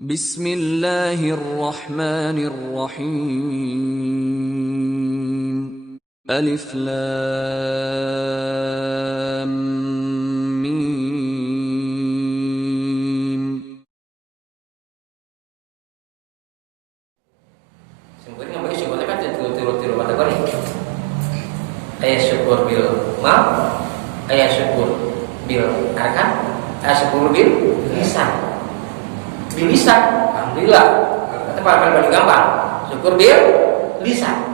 Bismillahirrahmanirrahim. Alif Lam Mim. Sebenarnya bagi syukurnya kan tiru-tiru kategori. Ayat syukur bil mal, ayat syukur bil arkan, ayat syukur bil lisan. Bil lisan, alhamdulillah. Kata paling gampang. Syukur bil lisan.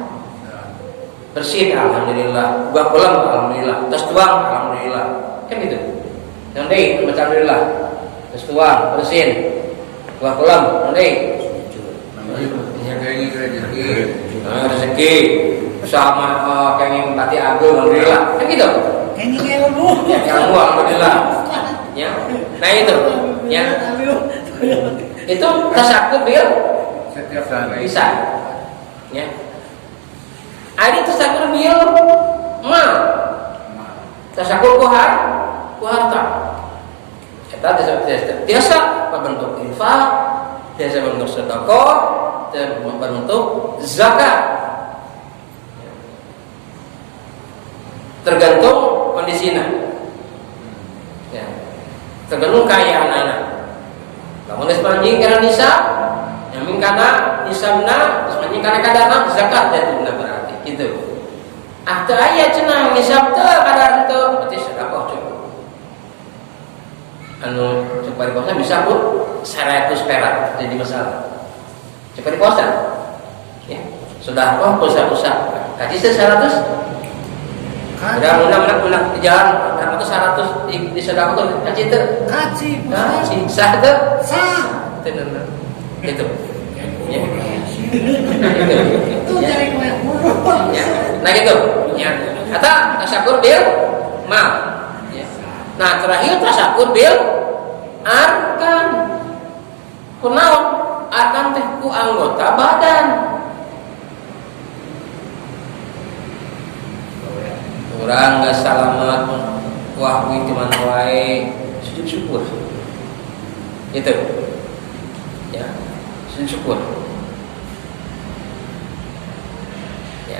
Bersin, alhamdulillah. Buah kolam, alhamdulillah. Tas tuang, alhamdulillah. Kan gitu. Nanti baca alhamdulillah. Tas tuang, bersin. Buah kolam, nanti. Rezeki sama kenging pati agung, alhamdulillah. Kan gitu. Kenging ilmu. Ilmu, alhamdulillah. Ya. Nah itu, ya. Itu tasakur bil setiap hari bisa. Ya. Ada tasakur bil mal. Tasakur ku harta. Eta biasa bentuk infak, biasa bentuk sedekah, biasa bentuk zakat. Tergantung kondisinya. Ya. Tergantung kaya anak-anak. Lamun geus manjing kana nisab, nyamin kana nisabna, geus manjing kana kadana zakat jatuhna berarti gitu. Ah teu aya cenah nisab teu kadar teu berarti sedekah cukup. Anu ceuk pariposa bisa pun 100 perak jadi masalah. Ceuk pariposa. Ya, sedekah puasa-puasa. Kaji 100 udah munak di jalan, berapa tuh 100 di sedekah tuh kaji teu? Kaji, Sah teu? Sah. Tenan. Gitu. Ya. Itu dari kue buruk. Ya. Nah gitu. Ya. Kata tasakur bil mal. Ya. Nah terakhir tasakur bil arkan. Kunaon? Arkan teh ku anggota badan. Orang nggak selamat, wah cuman wae sujud syukur, gitu, ya sujud syukur, ya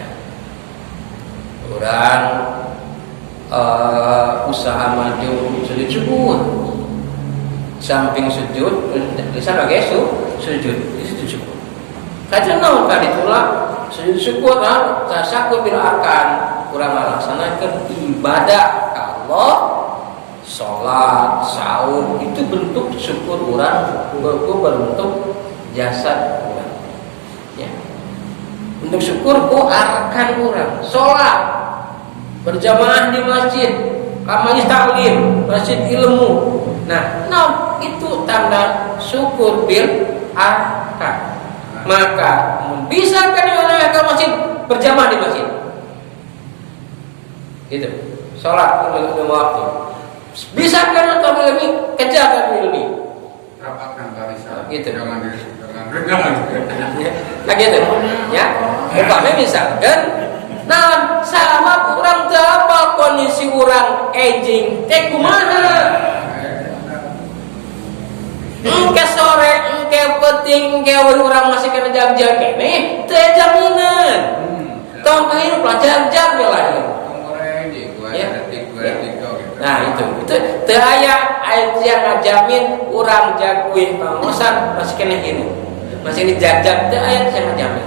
orang usaha maju sujud syukur, samping sujud, bisa pakai sujud syukur, kajian naon kali ditolak sujud syukur, tasakur bil arkan. Kurang melaksanakan ibadah Allah, sholat, sahur itu bentuk syukur orang, berbentuk jasad orang. Ya. Untuk syukur ku arkan orang, sholat, berjamaah di masjid, majelis taklim, masjid ilmu. Nah, itu tanda syukur bil arkan. Maka bisa kan orang ke masjid berjamaah di masjid. Gitu, sholat lima waktu. Bisa kan atau lebih kejar kan lebih? rapatkan barisan. Gitu. Jangan. Nah gitu, ya. Umpamanya misalkan, nah sama kurang apa kondisi orang aging, kumaha? Engke sore, engke penting, engke orang masih kena jam-jam kene, teu jaminan. Tong kahirup lah jam-jam ya lahir. Nah itu teu aya ayat yang ngajamin urang jaguih pangosan masih kena hirup. Masih dijajak teu aya yang ngajamin.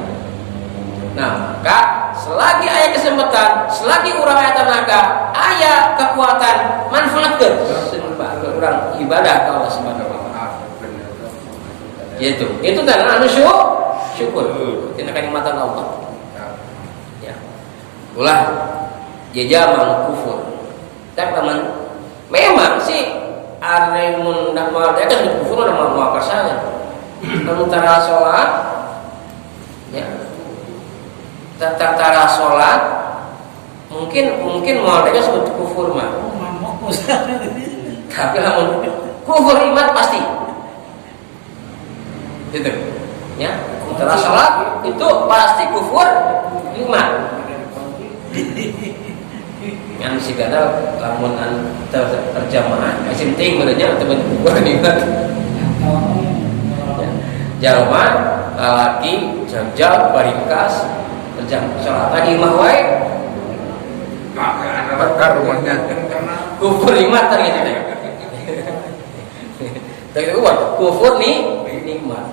Nah, maka selagi aya kesempatan, selagi urang aya tenaga, aya kekuatan, manfaatkeun sumpah urang ibadah ka Allah Subhanahu wa taala. Gitu. Itu tanda anu syukur. Tina kalimatan Allah. Ya. Ulah jajamang kufur. Tapi memang sih ada mun dak mau ada kan kufur udah mau kasar. Antara sholat, ya, tara sholat, mungkin mau ada sebut kufur mah. Tapi lamun kufur iman pasti, gitu, ya. Antara sholat itu pasti kufur iman. Yang si gadal lamun terjemahan masih penting menurutnya teman gua nih. jalma lalaki jagjag baringkas jam salat di imah wae Bakar rumahnya. kufur nikmat tadi gitu. Tapi kufur nih nikmat.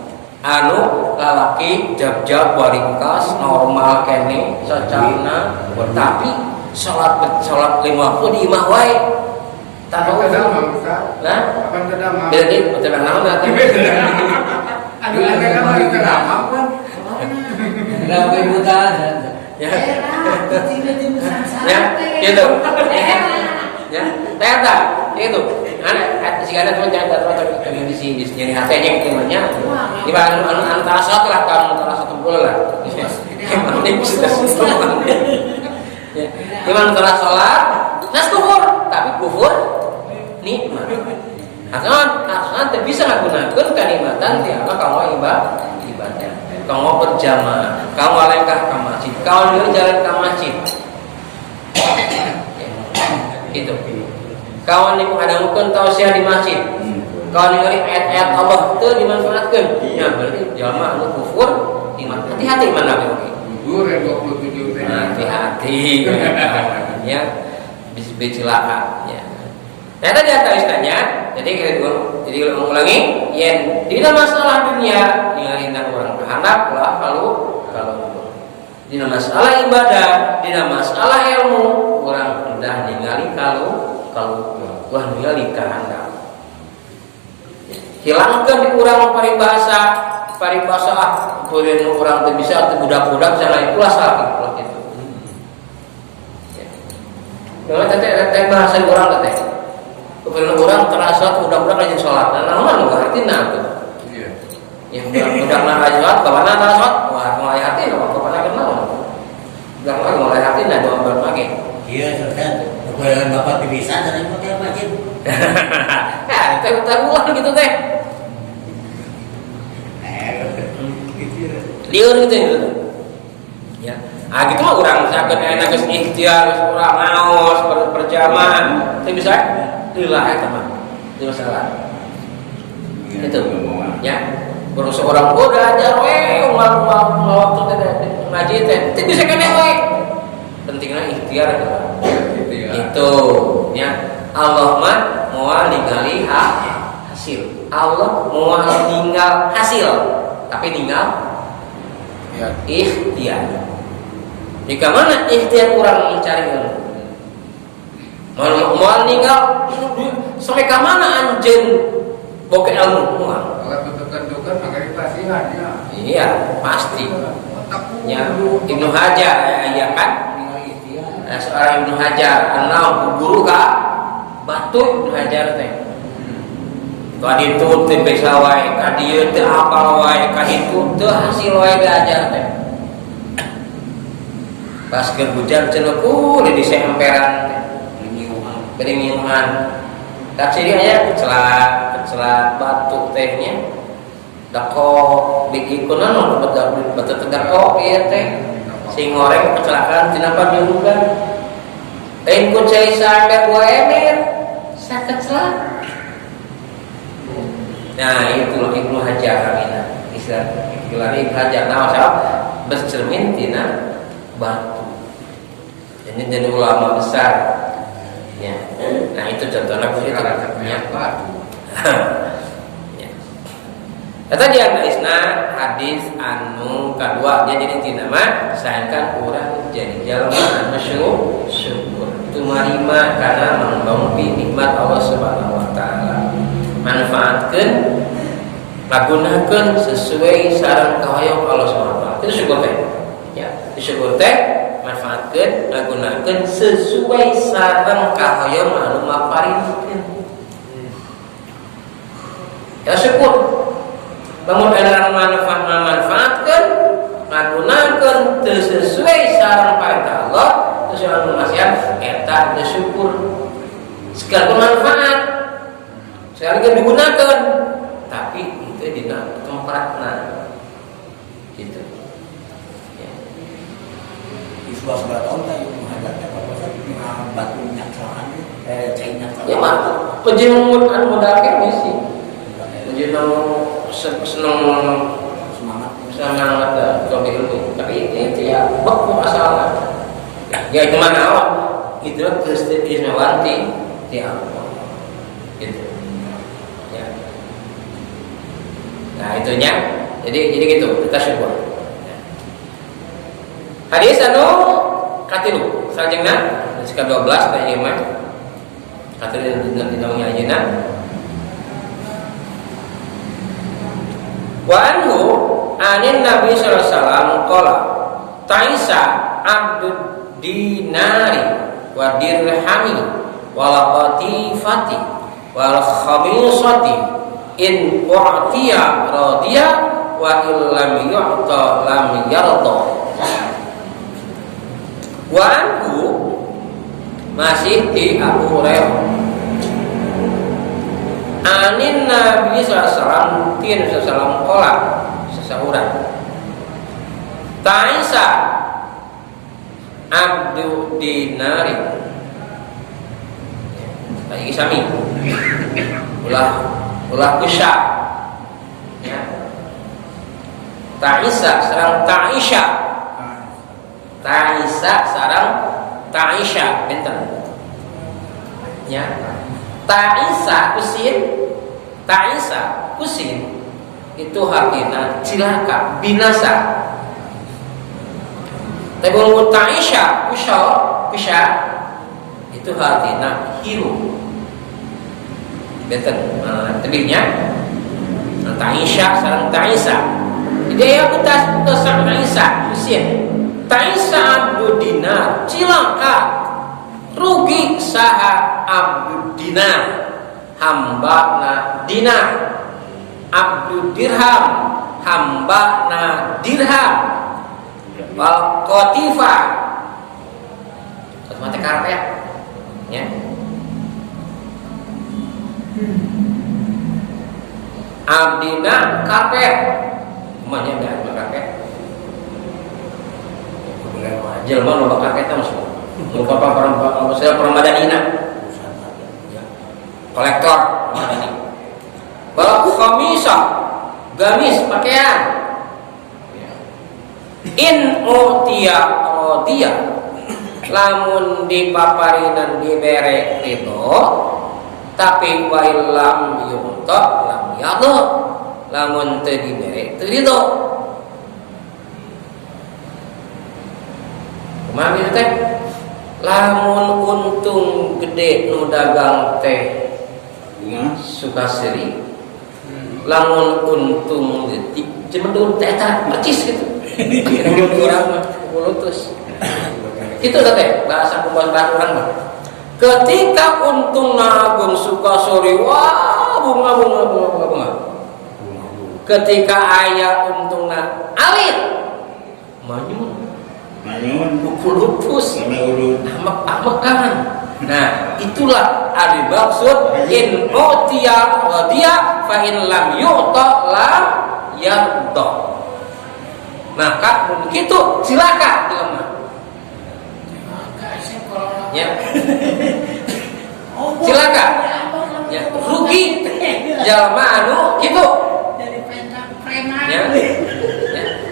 Anu lalaki jagjag baringkas normal kene sacarana tapi salat 5 waktu di imah wae. Tahu nah? Kapan kedamang? Jadi betul naon atuh. Aduh, ada kan di kedamang kan? Gawe buta. Ya. Ya, gitu. Ya, ternyata itu. Anak si ada teman jangan teman di sini jadi hatenya kemanya. Di antara satu lah kamu antara satu bulan lah. Gimana bisa ya. Gimana antara sholat, nas kufur, tapi kufur nikmat. Harusnya tidak bisa menggunakan kenikmatan tiap kamu ibadah. Kamu berjamaah, kamu lengkah ke masjid, kamu jalan ke masjid. Gitu. Kawan yang ada mungkin tausiah di masjid. Kawan yang ngeri ayat-ayat Allah itu dimanfaatkan. Ya berarti jamaah anu kufur iman. Hati-hati mana Nabi. Gugur yang 27 teh. Hati-hati. Ya bisa celaka. Ya. Nah tadi ada istilahnya. Jadi kita ulangi. Yang tidak masalah dunia, nilainya orang berhandap lah kalau tidak masalah ibadah, tidak masalah ilmu, orang hendak ningali kalau wah ningali kehendak. Hilangkan dikurang paribasa kemudian orang tidak bisa budak-budak salah itulah salah gitu. Kalau teh bahasa orang teh. Kemudian orang terasa budak-budak rajin sholat. Nah, namun enggak artinya tuh. Iya. Yang budak-budak rajin sholat, kapan antara sholat? Wah, mulai hati apa kapan kenal? Budak lagi mulai hati nah doa berbagai. Iya, Ustaz. Kebetulan Bapak bisa dan mau ke masjid. Ya, kita ulang gitu teh. Liur gitu. Ya. Ah gitu mah urang saged enak geus ikhtiar, geus urang maos berjamaah. Teu bisa lillah eta mah. Teu masalah. Gitu. Ya. Baru seorang udah ajar we waktu teh ngaji teh. Teu bisa kene we. Pentingna ikhtiar itu ya. Allah mah moal ningali hasil. Allah moal ninggal hasil. Tapi ninggal Ya. ikhtiar. Jika mana ikhtiar kurang mencari ilmu, mau ninggal sampai ke mana anjen boke ilmu mual. Kalau tentukan makanya pasihan ya. Iya pasti. Ya Ibnu Hajar ya kan. Nah, seorang Ibnu Hajar anau guru ka batu Ibnu Hajar teh. Kadi itu teu bisa wae, kadi ieu teu apal wae, kadi itu teu hasil wae diajar teh. Pas keur hujan cenah di semperan beringiuhan. Tak sini aya kecelat batu tehnya. Dako bikin kunaon batu tegar kok ieu teh. Sing ngoreng kecelakaan tina panyurugan. Lain ku cai sampe 2 ember. Sakecelat. Nah itu Ibnu Hajar ini istilah Ibnu Hajar nama bercermin tina batu. Ini jadi ulama besar. Ya. Nah itu contohnya begitu. Ya. Ya. Kata dia isna hadis anu kedua dia jadi tina mah sayankan urang jadi jalma anu syukur. Itu marima karena mangdompi nikmat Allah Subhanahu wa taala. Manfaatkan lagunakan sesuai saran kahayang Allah SWT. Itu syukur teh ya, syukur teh manfaatkan lagunakan sesuai saran kahayang anu maparintkeun ya syukur. Namun elarang manfaatkan lagunakan sesuai saran perintah Allah sesuai anu maksiat eta syukur. Sekalipun manfaat sekali digunakan, tapi itu di tempatnya, gitu. Ya. Di sebuah tahun kan itu menghadapnya apa batu nyaklaan, cairnya. Ya mah, penjenengan modal kene sih, penjenengan seneng semangat kalau ilmu. Tapi itu ya beku asalnya. Ya itu mana awak? Itu keistimewaan tiap. Gitu. Ya. Nah itunya. Jadi gitu kita syukur. Hadis anu katilu salajengna sekitar 12 teh ieu mah. Katilu dina ayeuna. Wa anhu anin Nabi sallallahu alaihi wasallam qala ta'isa abdud dinari wa dirhami wal qatifati wal khamisati in u'tiya radiya wa illam yu'ta lam yarda. Wa anhu masih di Abu Hurairah anin Nabi sallallahu alaihi wasallam qala seseorang ta'isa abdu dinari lagi sami ulah kusya ya ta'isa sareng ta'isha sareng ta'isha benten ya ta'isa kusin itu artinya cilaka binasa. Tapi kalau ta'isha kusya itu artinya hirup. Beten tebihnya ta'isha sareng ta'isa. Jadi ya kita sareng ta'isa kusin. Ta'isa abdu dinar cilaka rugi saha abdu dinar hamba na dinar abdu dirham hamba na dirham wal qatifa mate karpet ya abdina karpet umumnya enggak karpet jelema loba karpet masuk lupa permadaniina kolektor madani wal khamisah gamis pakaian in utiya rodiya lamun dipaparinan dibere ridho tapi wa illam yu'ta lam yadha lamun teu dibere teu ridho. Kumaha kitu teh? Lamun untung gede nu dagang teh suka seri. Lamun untung detik cemedun teh eta percis gitu. Menurut urang mah pulutus. Kitu teh bahasa pembahasan urang mah. Ketika untung nagung suka sori wah bunga. Ketika aya untungna alit manyun pupulupus amek-amekan. Nah itulah ada maksud in utiya radiya fa in lam yu'ta lam yarda. Maka begitu silakan jelema ya silakan ya rugi jelema anu kitu ya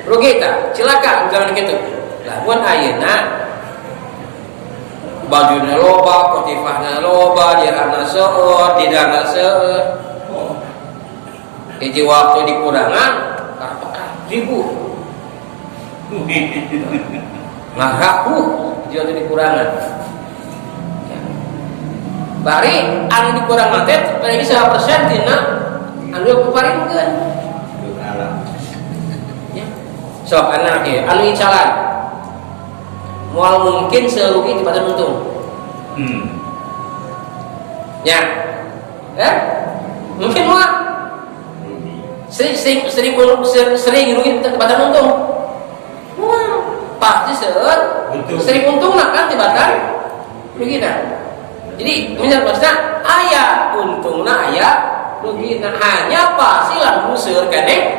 rugi ta silakan jangan gitu. Lamun ayeuna bajuna loba, kotifahna loba, dirana seueur, didana seueur. Hiji waktu dikurangan berapa ribu. Ngaku jual dikurangan. Bari anu dikurangan teh bari 1% tina anu paparingkeun. Ya. Sok anak ieu anu icalan mual mungkin serugi dibatan untung. Ya, mungkin mual sering rugi dibatan untung. Mual pasti sering untung lah kan dibatan rugi dah. Jadi menurut maksudnya ayah untungna ayah rugi hanya pasti lah museur kene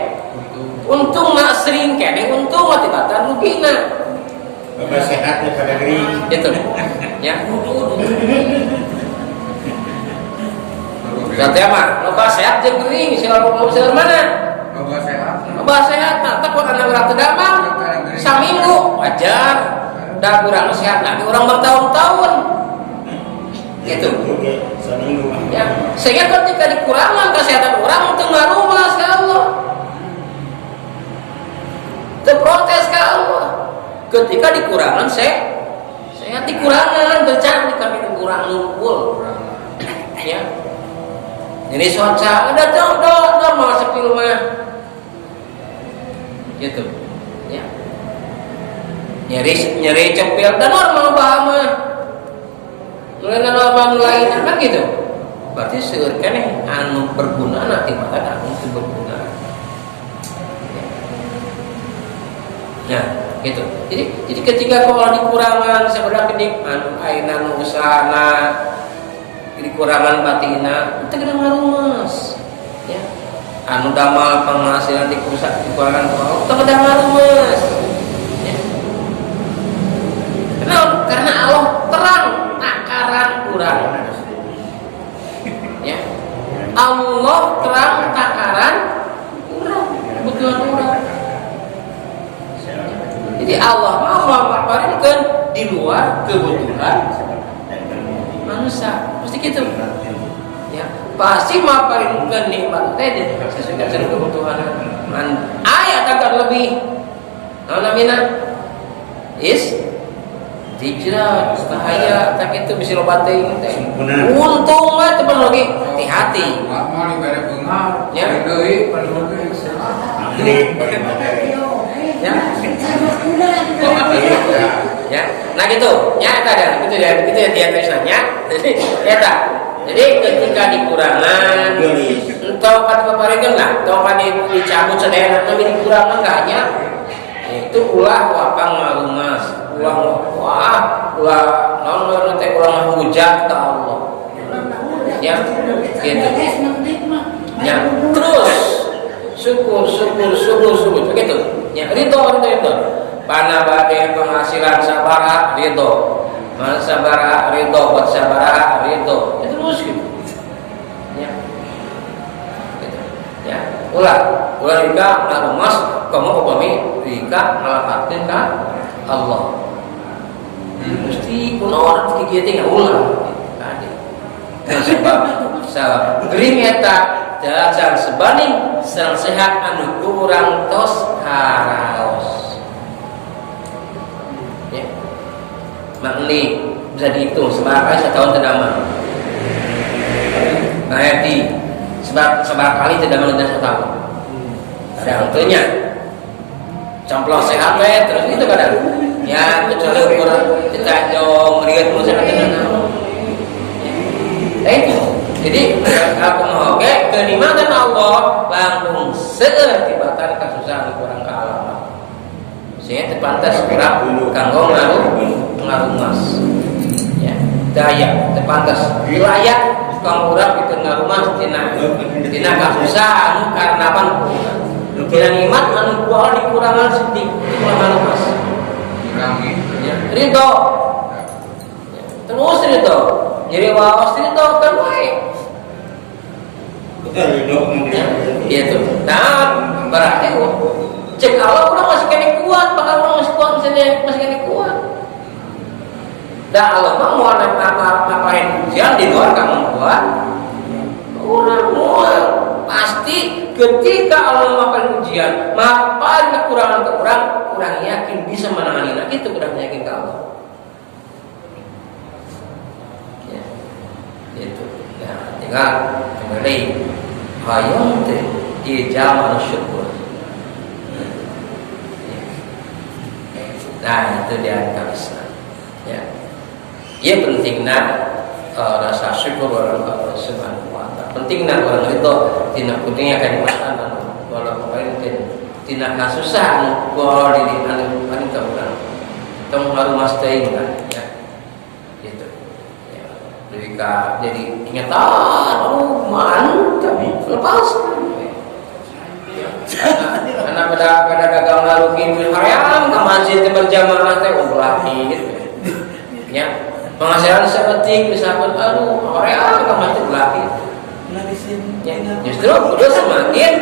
untung nak sering kene untung lah dibatan rugi na. Bapak sehat ya pada gering. Itu, ya. Berarti apa? Bapak sehat jeung gering, sila bapak mana? Bapak sehat. bahasa sehat takut anak orang terdamang saminggu wajar dah kurang sehat nanti orang bertahun-tahun gitu ya. Sehingga ketika dikurangkan kesehatan orang tengah rumah ke Allah terprotes ke Allah ketika dikurangkan sehat dikurangan bercanda kami kurang ngumpul ya. Jadi soca ada do mau sepi rumah gitu ya. Nyeri cepil dan normal bahama mulai normal lain kan gitu berarti seueur keneh anu berguna nanti mata anu itu berguna ya gitu. Jadi ketika kalau dikurangan sebenarnya kedik anu ayeuna nu usahana dikurangan batina itu kena ngarumas ya. Anu damal penghasilan dikurangan itu kena ngarumas ya. Kenapa? Karena Allah terang takaran kurang ya. Allah terang takaran kurang kebutuhan kurang. Jadi Allah mau memaparkan di luar kebutuhan manusia, pasti gitu. Ya, pasti memaparkan nikmat teh sesuai dengan kebutuhan. Ayat akan lebih. Namina is hijrah bahaya tak itu bisa loba teh. Untung mah teu lagi hati-hati. Mau dibere beungar, Ya. deui penulung. Ya, nah gitu, ya ada, gitu ya dia tulisannya. Jadi ketika dikurangan, entah kata paparegan lah, entah kata dicabut sedaya, tapi dikurangan enggaknya, itu ulah wapang ngarumas, ulah nanti ulah hujat ke Allah. Ya, gitu. Ya, terus syukur, begitu. Ya, ridho. Pana bade penghasilan sabara ridho, man sabara ridho, buat sabara ridho. Itu terus gitu. Ya, gitu. Ya, ulah jika ngarumas kamu upami jika ngalapatin ka Allah. Mesti kunaon kikieu teh ulah. Sebab gering eta jalan sebanding sareng sehat anu kurang tos karaos. Ya. Makni bisa dihitung seberapa setahun terdamang. Nah, seberapa kali terdamang dalam setahun. Ada hantunya. Camplok sehat terus itu kadang. Ya, kecuali ukuran kita jauh ngelihat mulu sampai dengan itu. Jadi aku mau kenikmatan Allah langsung seueur tibatan kasusahan kurang kaalaman. Saya terpantas kurang kanggo ngarumas. Ya, daya terpantas wilayah kang urang itu ngarumas tina kasusahan karena pan tina nikmat anu kual dikurangan sedikit kurang ngarumas. Ya, ridho. Terus ridho. Jadi waos ridho kan wae. Gitu. Nah, berarti cek Allah udah masih kena kuat, bakal orang masih kuat, masih kena kuat. Dan Allah mau ngapain ujian di luar kamu kuat. Orang mual pasti ketika Allah ngapain ujian, ngapain kekurangan kurang yakin bisa menangani. Nah itu kurang yakin ke Allah. Ya, itu. Ya, tinggal kembali. Hayong teh di zaman syukur. Nah itu dia kabisna. Ya, ia pentingnya rasa syukur orang Allah Subhanahu Wa Taala. Pentingnya orang itu tidak pentingnya kenikmatan walau mungkin tidak kasusah kalau di anu orang. Tong harumas teuing kan. Ya, gitu. Ya, jadi ingatan mantap lepas karena pada gagal ngarugi hayang ke masjid berjamaah teh ulah gitu ya penghasilan sepetik misalkan hayang ke masjid ulah ya justru kudu semakin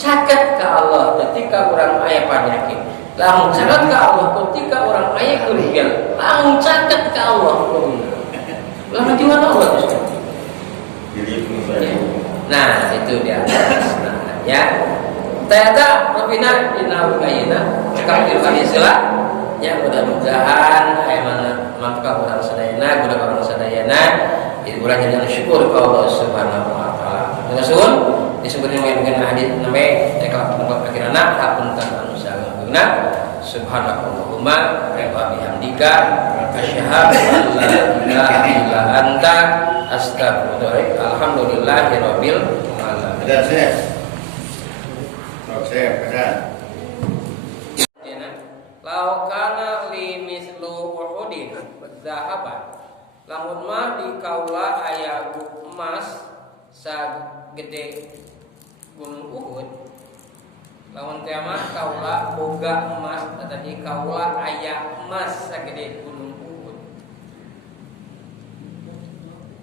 caket ke Allah ketika orang aya penyakit. Lamun caket ke Allah ketika orang aya kerugian. Lamun caket ke Allah. Lamun di mana Allah? Nah, itu dia. Nah, ya. Ternyata Rabbina inna wa'ina kafir kalisila. Ya mudah-mudahan aya mana mangka orang sadayana, budak orang sadayana itu bulan jadi syukur ke Allah Subhanahu wa taala. Dengan suhun disebutnya dengan hadis name kalau akhirana hapunten anu sagungna subhanakallahumma wa bihamdika asyhadu an la ilaha illa anta astaghfiruka alhamdulillahirabbil alamin. Ada saya. Saya ada. Laukana li mislu uhudin zahaban. Lamun mah di kaula aya emas sagede gunung Uhud. Lamun teh mah kaula boga emas tadi kaula aya emas sagede gunung Uhud.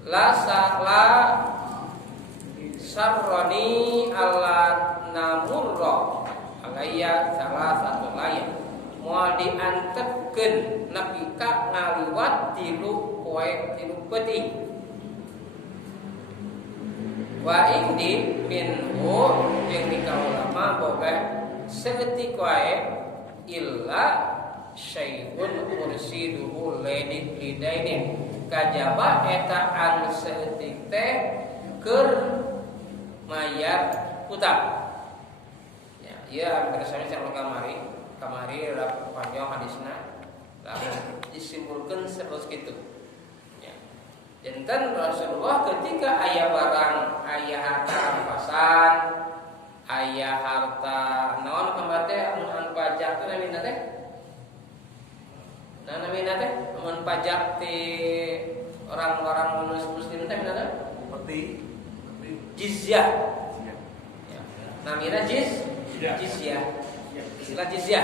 La sarroni ala namurra alayya salah satu layar moal diantepkeun nepi ka ngaliwat tilu poe tilu peuting wa indi minhu jeung di kaulama boga saeutik wae illa syai'un ursiduhu lidainin kajaba eta anu saeutik teh keur mayar utang. Ya, ieu kersane sareng kamari rap panjang hadisna lalu disimpulkan seperti itu. Ya. Jantan Rasulullah ketika aya barang, aya harta rampasan, aya harta naon kembate amun pajak teh namina teh. Nah namina teh amun pajak ti orang-orang muslim teh namina teh Seperti jizyah. Ya. Namina jizyah. Istilah jizyah.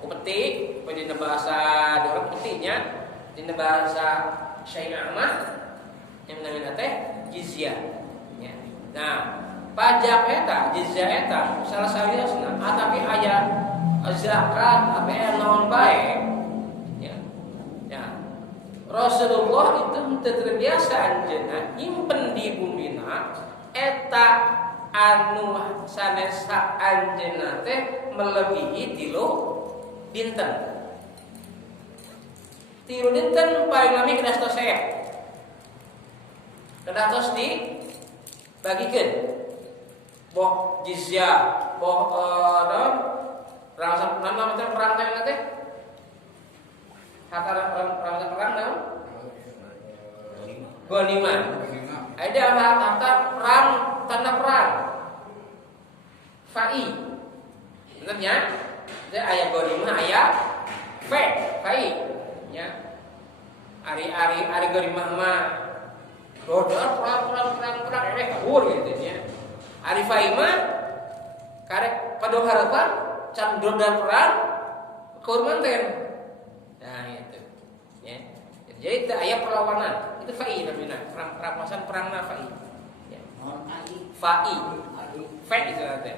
Upeti, dina bahasa dorong petinya, dina bahasa Syai'ah mah yang namina teh jizyah. Ya. Nah, pajak eta, jizyah eta salah sawiosna tapi aya zakat apa naon bae. Ya. Ya. Rasulullah itu terbiasa anjeunna nyimpen di bumina eta anu sanes anjeunna teh melebihi tilu dinten. Tilu dinten paling lami kena tos saya. Kena tos dibagikeun. Boh jizyah, boh perang nama teh perang teh. Harta perang naon? Ghanimah. Ada harta perang tanda perang. Fai. Bener ya? Jadi aya ghanimah aya fai. Ya. Ari ghanimah mah rodor perang kabur gitu ya. Ari fai mah karek padoh harapan can dodar perang kurmanten. Nah itu. Ya. Jadi teu aya perlawanan. Itu fai namanya rampasan perang fai. Ya. Fai itu teh.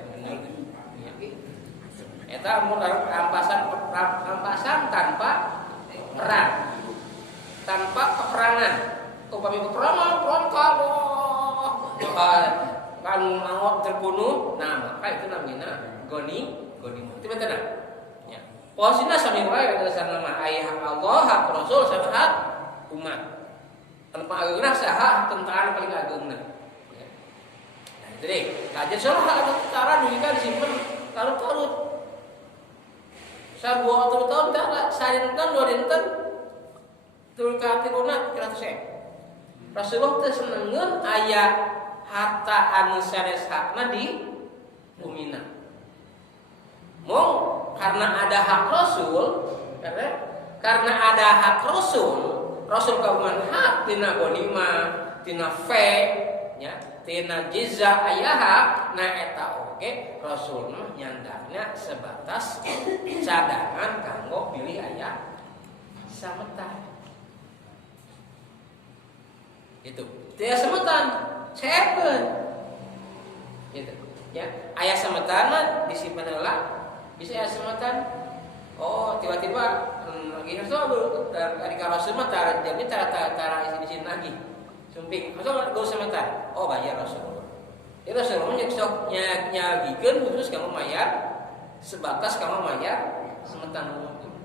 Eta mun rampasan tanpa perang. Tanpa peperangan. Upami peperangan kalau kan mau terbunuh, nah maka itu namanya ghanimah. Itu betul tak? Ya. Posisinya sami wae dasar nama ayah Allah, hak Rasul, sama hak umat. Tanpa ageuna saha tentara paling ageuna. Ya. Nah, itu deh. Kajian salah cara dunia disimpan tarut-tarut. Sabuah tahun tak sarinten dua dinten tulka tiruna kira teh. Rasulullah teh senengeun aya harta anu sanes hakna di bumina. Mong karena ada hak Rasul, karena ada hak Rasul kagungan hak tina ghanimah, tina ya, tina jizyah aya hak, nah eta oge Rasul mah nyandangna sebatas cadangan kanggo pilih aya sametan. Itu. Teu semetan, cekeun. Gitu. Ya, aya semetan mah disimpan heula. Bisa aya semetan. Oh, tiba-tiba lagi rasul dari Rasul mah tara isi di sini lagi. Sumping. Rasul go semetan. Oh, bayar Rasul. Ya Rasul mah sok nyagikeun khusus kamu mayar sebatas kamu mayar semetan mungkin.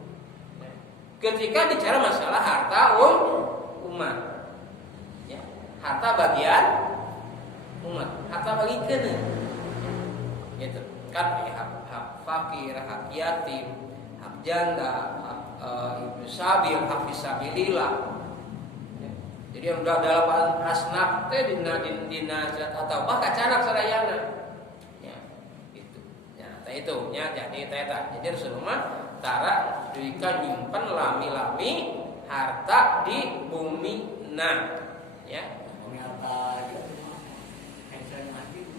Ketika bicara masalah harta umat. Ya, harta bagian umat, harta bagikeun. Gitu. Kan hak fakir, hak yatim, hak janda, hak ibu sabil, hak fisabilillah. Ya. Jadi yang udah dalam asnaf teh dina atau bahkan canak sadayana. Ya, gitu. Ya, teh itu nya jadi eta. Jadi Rasulullah tara duika nyimpen lami-lami harta di bumi ya. Bumi harta pensiun mati itu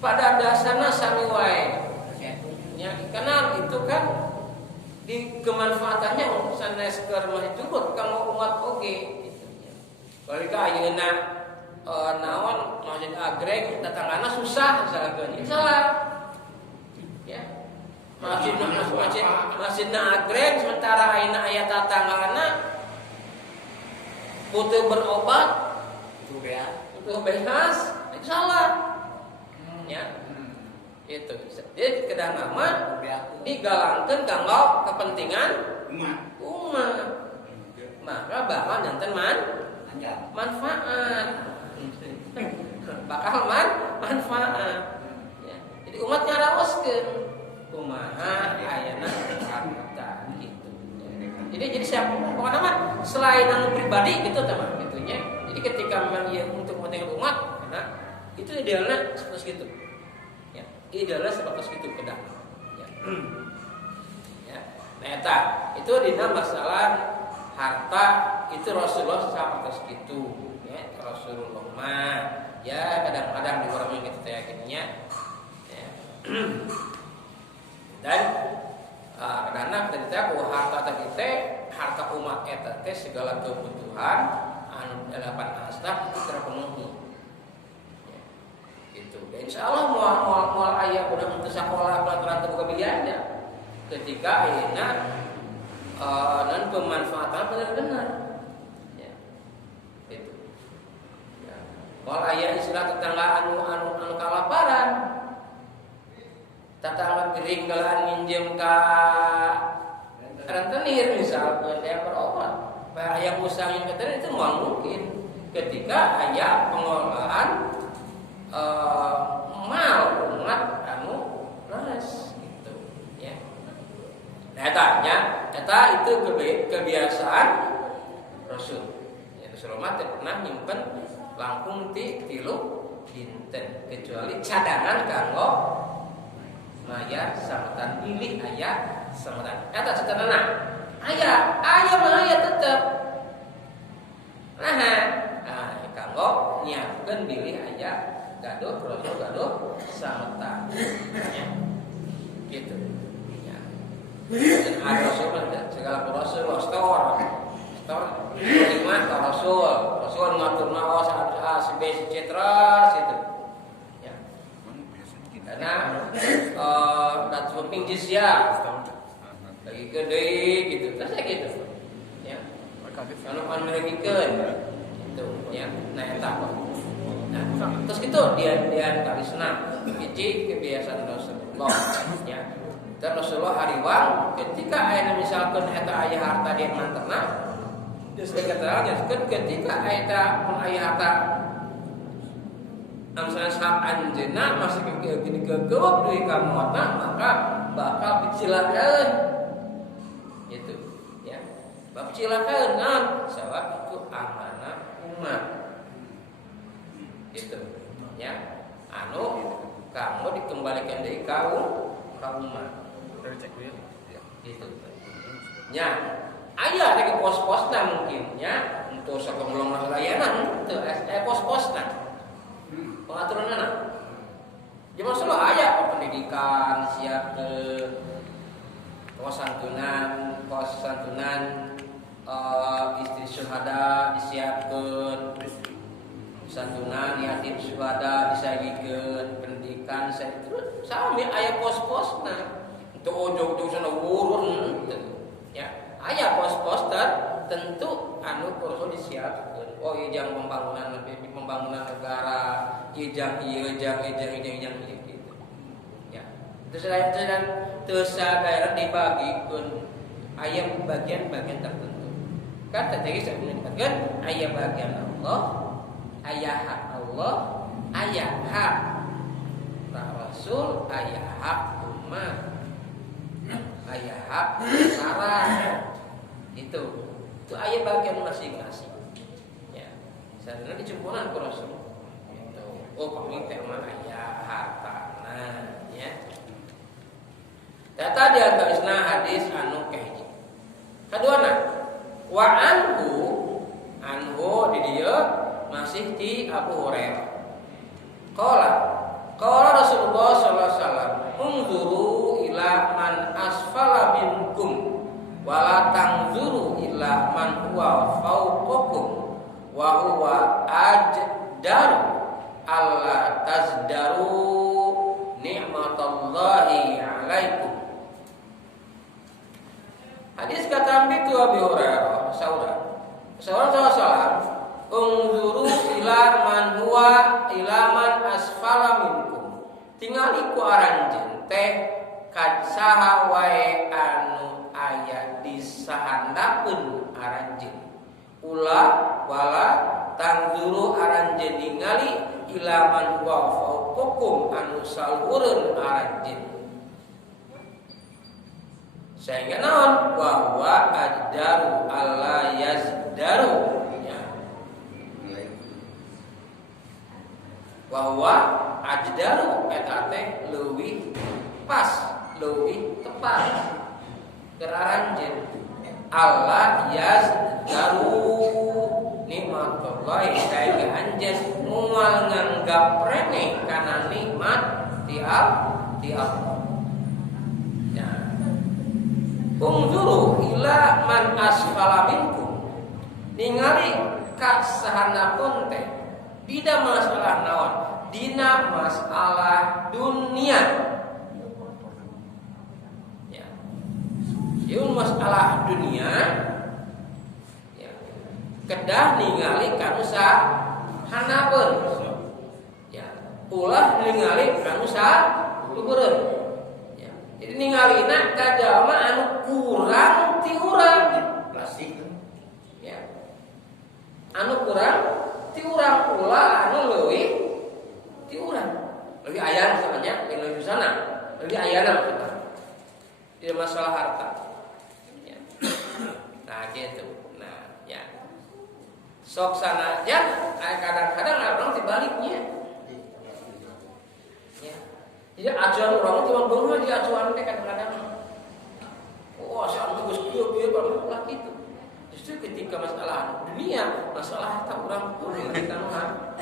Pada dasarnya sami wae. Ya, karena itu kan di kemanfaatannya sanes keur mah cukup kanggo umat oge gitu ya. Balik ka ayeuna naon masjid agreg tetanggana susah misalkan. Itu salah. Ya. Masjidna agreg sementara ayeuna aya tetanggana butuh berobat, butuh behas, itu salah. Ya. Itu. Jadi kedah nama digalangkeun kanggo kepentingan umat. Maka bakal janten manfaat. Bakal manfaat. Ya. Jadi umat nyaraoskeun kumaha ayeuna harta gitu. Jadi siapa pokoknya mah selain anu pribadi gitu teman gitunya. Jadi ketika memang ia untuk kepentingan umat, karena itu idealnya seperti itu. Ya, idealnya seperti itu kedah. Ya. Ya. Nah, eta itu dina masalah harta itu Rasulullah seperti itu. Ya, Rasulullah mah ya kadang-kadang di orang yang kita yakinnya. Ya. Dan karena kita harta kita harta umat eta teh segala kebutuhan anu dalapan asnaf itu terpenuhi. Ya. Gitu. Dan insyaallah moal aya udah untuk sekolah pelataran terbuka biaya ketika ayeuna dan pemanfaatan benar-benar. Ya. Gitu. Ya. Moal aya istilah tetangga anu kalaparan. Tatangga gering galaan minjem ka rentenir misalkan dia berobat. Aya usang yang keter itu mau mungkin ketika aya pengelolaan mal umat anu leres gitu ya. Nah eta itu kebiasaan Rasul. Ya Rasulullah pernah nyimpen langkung tilu dinten kecuali cadangan kanggo mayar sametan pilih aya sametan. Eta cetenana. Aya mah aya tetep. Nah, kanggo nyiapkeun bilih aya gaduh sametan. Ya. Gitu. Ya. Dan ada Rasul segala Rasul store lima ka Rasul ngaturna si B si Citra situ. Karena dat shopping jizya lagi gede gitu, terus ya gitu, ya. Kalau menegikeun, gitu, ya. Nah eta. Nah, terus gitu dia karisna, hiji kebiasaan Rasulullah, ya. Dan Rasulullah hariwang ketika aya misalkan eta aya harta dia manterna, geus dikatakan ketika aya harta misalnya saat anjeunna masih gini gegewek duit kamotna maka bakal dicilakeun gitu ya bakal dicilakeun sabab itu amanah umat gitu ya anu kamu dikembalikan dari kaum umat gitu nya aya ada pos-posna mungkin ya untuk sakumulung layanan teu pos-posna pengaturan anak. Jadi masalah aya pendidikan siap ke kos santunan istri syuhada disiapkeun santunan yatim suada disagikeun pendidikan terus sami aya pos-posna teu ujug-ujug sana urun ya aya pos-pos tentu anu kudu disiapkeun oh ijang pembangunan negara ijang ieu ijang gitu ya terus daerah dibagikeun aya bagian-bagian tertentu kan tadi saya menyebutkan aya bagian Allah aya hak Allah, aya hak Rasul, aya hak umat, aya hak masyarakat. Itu aya bagian masing-masing. Ya, sadana dicempuran ku Rasul. Gitu. Oh, pamingti mah aya hartana, ya. Data di antawisna hadis anu kahiji. Kaduana, wa anhu di dieu masih di Abu Hurairah. Qala Rasulullah sallallahu alaihi wasallam, "Unzuru ila man asfala minkum wa la tanzuru ila man huwa fawqakum wa huwa ajdaru alla tazdaru ni'matallahi 'alaikum." Hadis kata itu Abu Hurairah, saudara unzuru ila man huwa ila man asfala minkum. Tingali ku aranjeun teh kad saha wae anu aya di sahandapeun aranjeun. Ulah wala tanzuru aranjeun ningali ila man huwa fawqakum anu salureun aranjeun. Sehingga naon wa huwa ajdaru alla yazdaru bahwa ajdaru eta teh leuwih pas, leuwih tepat keraranjeun Allah yazdaru nikmatullahi saeunggeun anjeun moal nganggap remeh kana nikmat ti Allah. Ya. Unzuru ila man asfala minkum. Ningali ka sahandapeun teh dina masalah naon? Dina masalah dunia. Ya. Ieu masalah dunia. Ya. Kedah ningali kanu sahanapeun. Ya. Ulah ningali kanu saluhureun. Ya. Jadi ningalina ka jalma anu kurang ti urang. Plastik. Ya. Anu kurang ti urang pula anu leuwih ti urang. Leuwih aya misalnya yang leuwih sana, leuwih ayana kita. Tidak masalah harta. Ya. Nah, gitu. Nah, ya. Sok sana aja, kadang-kadang orang dibaliknya. Ya. Jadi acuan orang cuma beunghar di acuan teh kadang-kadang. Oh, asa anu geus kieu banget lah gitu. Justru ketika masalah dunia, masalah tak orang boleh dikatakan.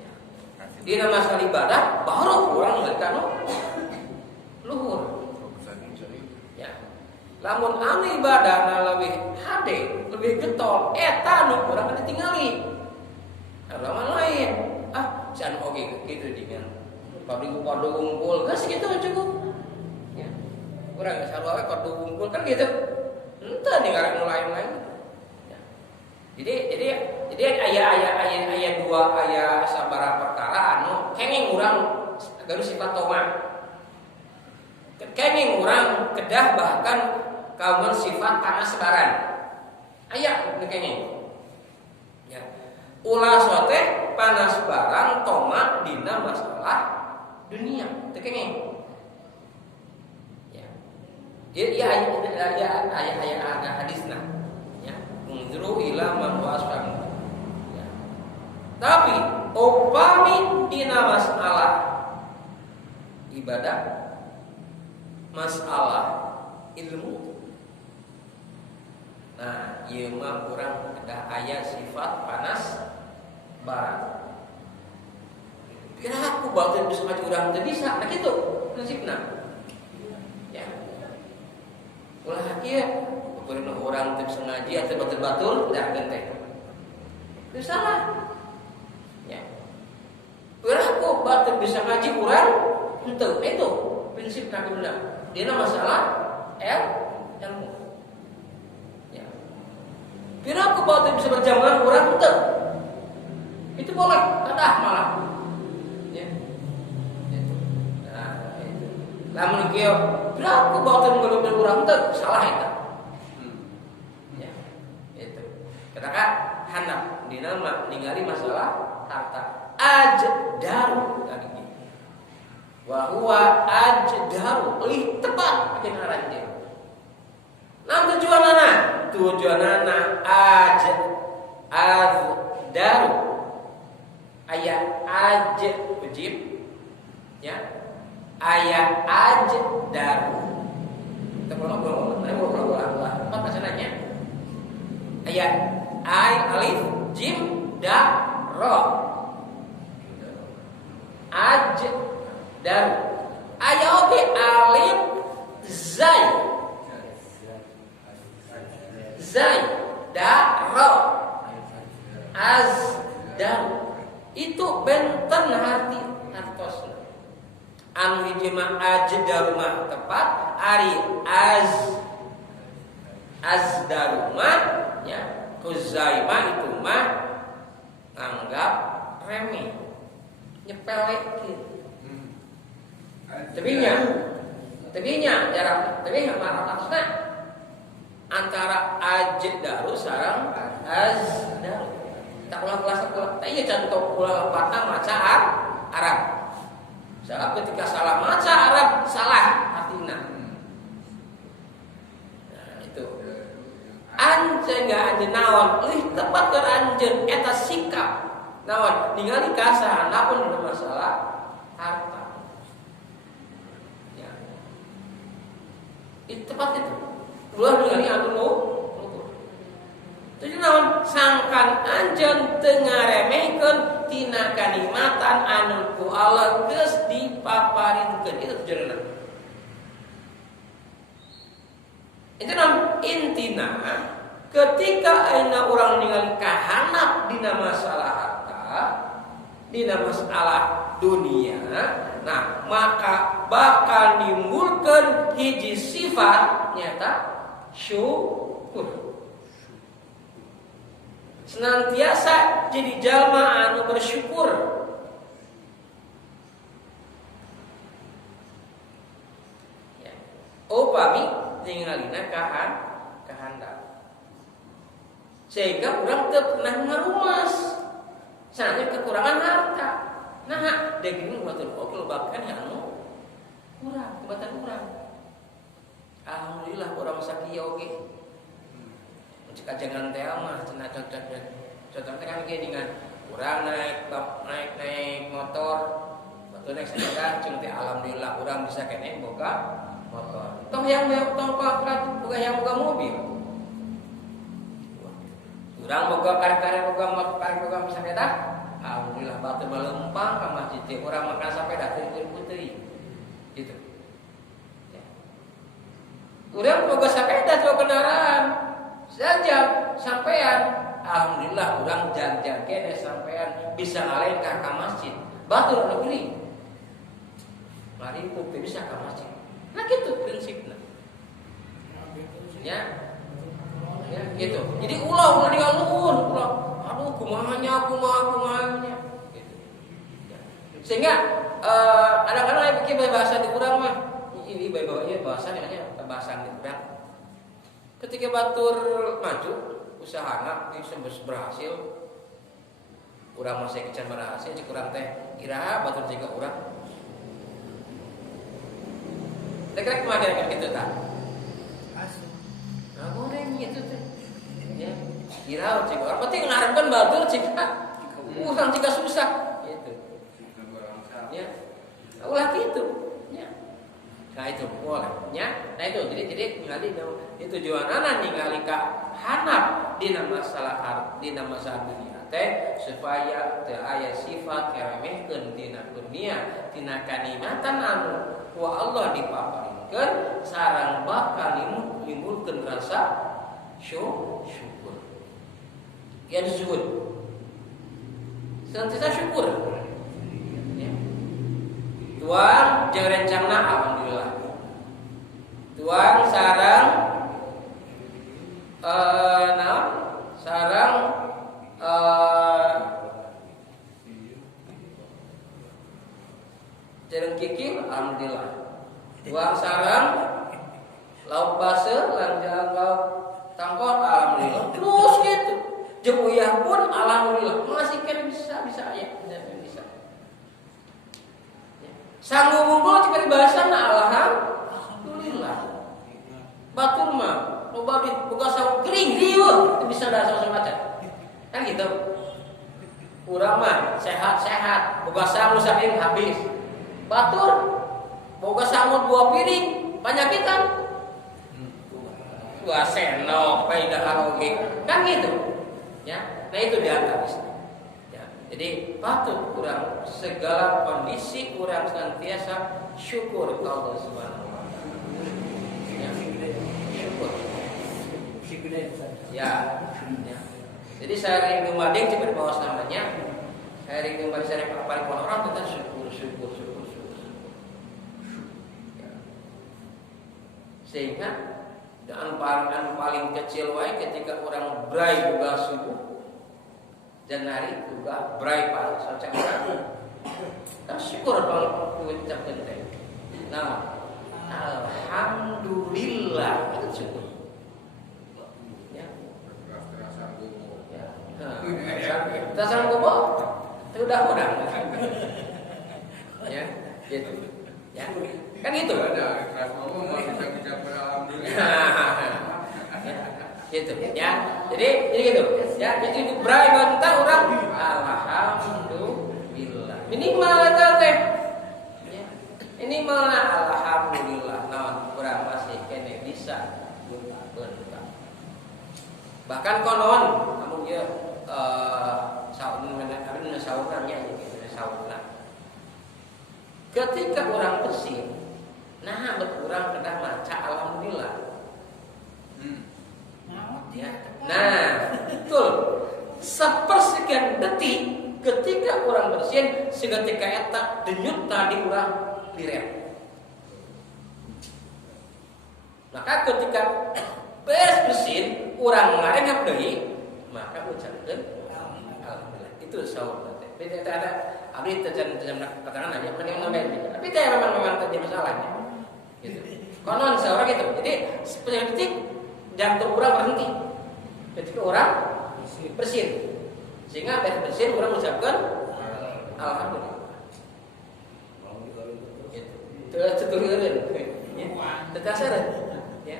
Ya. Di masalah ibadah, baru orang memberikan luhur. Ya. Lamun anu ibadah lebih hade, lebih getol, eta nu urang ditingali. Agama lain, can oge kitu dengan pabrik kudu ngumpul, geus kitu cukup. Ya. Urang geus sarua kudu ngumpul kan gitu. Entah ningali nu lain-lain. Ya. Jadi aya dua aya sabaraha perkara anu kenging urang gaduh sifat tomah. Kenging urang kedah bahkan kaum sifat panasbaran. Aya nu kenging. Ya. Ulah sote panasbaran tomah dina masalah dunia. Teu kenging. Jadi ayat hadisna, ya, unzuru ila man wasfam. Ya. Tapi upami dina masalah ibadah, masalah ilmu. Nah, ieu mah urang kedah aya sifat panas barat. Kira aku batin bisa maju urang teu bisa, nah kitu prinsipna. Ulah kieu peureun urang teu sengaji atau batul-batul dah genteng. Teu salah. Ya. Berapa batur bisa ngaji kurang? Untuk itu prinsip nak guna. Dia masalah ilmu. Ya. Berapa batur bisa berjamaah kurang? Untuk itu boleh, kadah malah. Ya. Itu. Nah, itu. Lamun kio berapa batur belum kurang? Untuk salah itu. Ya. Itu. Katakan hanap di nama ningali masalah harta ajdaru tadi. Wa huwa ajdaru lebih tepat dengan ranjang. Nah tujuanana ajdaru ayat aj wajib ya ayat ajdaru kita ulang apa bahasanya ayat alif jim da ro aj dan ayat oke alif zai da ro az dan itu benten hati hartosna anu hiji mah ajdaru mah tepat ari azdaru mah ya kuzaima itu mah anggap remeh nyepelekin tebinya jarak tebinya maksudnya antara ajdaru sareng azdaru tak ulang kelas tak iya contoh ulang patah maca Arab salah ketika salah maca Arab salah artinya nah itu anjeun enggak anjeun naon leuwih tepat keur anjeun eta sikap naon ningali kasahan pun dina masalah harta ya itu tepat itu ulah ningali anu jadi naon sangkan anjeun teu ngaremehkeun tina kanikmatan anu ku Allah geus dipaparinkeun itu tujuanna. Itu naon intina ketika ayeuna urang ningali kahanap dina masalah harta, dina masalah dunia, nah maka bakal nimbulkeun hiji sifat nyata syukur. Senantiasa jadi jalma anu bersyukur. Ya. Upami ningalina kahandap. Sehingga urang teu pernah ngarumas. Sananya kekurangan harta. Nah, deging batur oke bahkan anu kurang, kebatan kurang. Alhamdulillah urang sakieu oge. Jika jangan mah cenah contohnya kan dengan urang naik motor betul naik sepeda cuma alhamdulillah urang bisa kene boga motor tong yang boga yang boga mobil urang boga kare-kare boga sepeda alhamdulillah batu melempang ka masjid teh urang makan sepeda teu putri gitu ya. Urang boga sepeda boga kendaraan saja sampean alhamdulillah urang jan-jan kene sampean bisa ngalain ka masjid batur negeri mari teu bisa ka masjid nah gitu prinsipna ya gitu jadi ulah dialun ulah aduh kumahanya gitu ya. Sehingga kadang-kadang pikir bahasa di urang mah ieu bahasa namanya bahasa di urang ketika batur maju usahana geus berhasil urang masih kecan berhasil cik urang teh iraha batur jiga urang dek kumaha kan kitu tah nah goreng gitu teh ya iraha cik urang penting ngarepkeun batur cika urang cika susah gitu ya ulah kitu nah itu boleh nya nah itu jadi ningali itu tujuanana ningali ka hanap dina masalah dunia teh supaya teu aya sifat ngaremehkeun dina dunia tina kanikmatan anu ku Allah dipaparinkeun sareng bakal nimbulkeun rasa syukur ya disebut senantiasa syukur. Ya. Tuang jeung rencana alhamdulillah. Tuang sarang sarang jereng kikil alhamdulillah. Tuang sarang lauk base lanjang lauk tangkor alhamdulillah. Terus gitu. Jeung uyah pun alhamdulillah masih kan bisa ya, bisa. Sanggup unggul cika dibahasana alhamdulillah. Batur mah loba duit boga saung kering riweuh bisa da sama macan. Kan gitu. Urang mah sehat-sehat, boga sangu saking habis. Batur boga sangu 2 piring, panyakitan. Wah senok, paidah aroge. Kan gitu. Ya. Nah itu diantar. Ya. Jadi patut kurang segala kondisi kurang senantiasa syukur kepada Allah Subhanahu wa taala. Ya. Syukur. Ya. Ya. Jadi saya rindu mading cuma di bawah namanya. Saya rindu mading saya paling orang kita syukur. Ya. Sehingga dan paling kecil wae ketika orang berai buka subuh dan hari juga berai pak socak kita syukur kalau ucapkan teh. Nah, alhamdulillah itu syukur. Ya. Kita sanggup itu udah. Ya, gitu. Ya. Kan gitu. Gitu ya. Jadi gitu. Ya, jadi berai bantah orang alhamdulillah. Minimal eta teh. Ya. Minimal alhamdulillah. Nah, urang masih kene bisa bentar. Bahkan konon namun dia saunannya saunan. Ketika orang bersin, nah berkurang kedah maca alhamdulillah. Ya. Nah, betul. Sepersekian detik ketika orang bersin, seketika eta denyut tadi orang liret. Maka ketika beres bersin, orang ngarengap deui, maka ucapkeun alhamdulillah. Itu saur teh. Beda ada abdi teh jangan katakan aja mending nambahin. Tapi teh memang terjadi masalahnya. Gitu. Konon seorang gitu. Jadi sekian detik jantung orang berhenti ketika orang bersin, sehingga beres bersin orang mengucapkan alhamdulillah. Terus terkasaran, ya.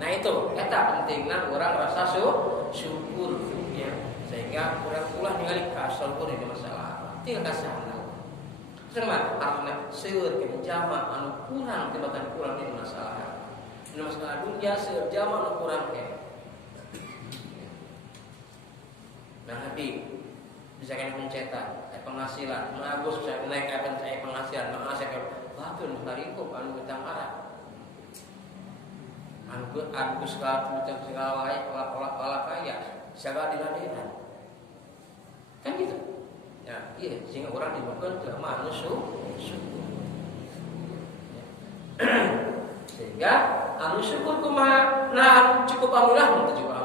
Nah itu, eta pentingna orang rasa syukur, ya. Sehingga orang ulah ningali kasal pun ini masalah. Tinggal kasana. Sama artinya seueur ke jama anu kurang tibatan kurang ini masalah. Ini masalah dunia seueur jama anu kurang ke. Nah, Nabi bisa kan mencetak penghasilan, Agus bisa naik saya penghasilan, saya batur tarikup anu utang arah. Agus segala kaya, segala diladenan. Kan gitu. Ya, iya, sehingga orang dimakan ke manusia syukur. Sehingga anu syukur kumaha nah cukup alhamdulillah untuk juga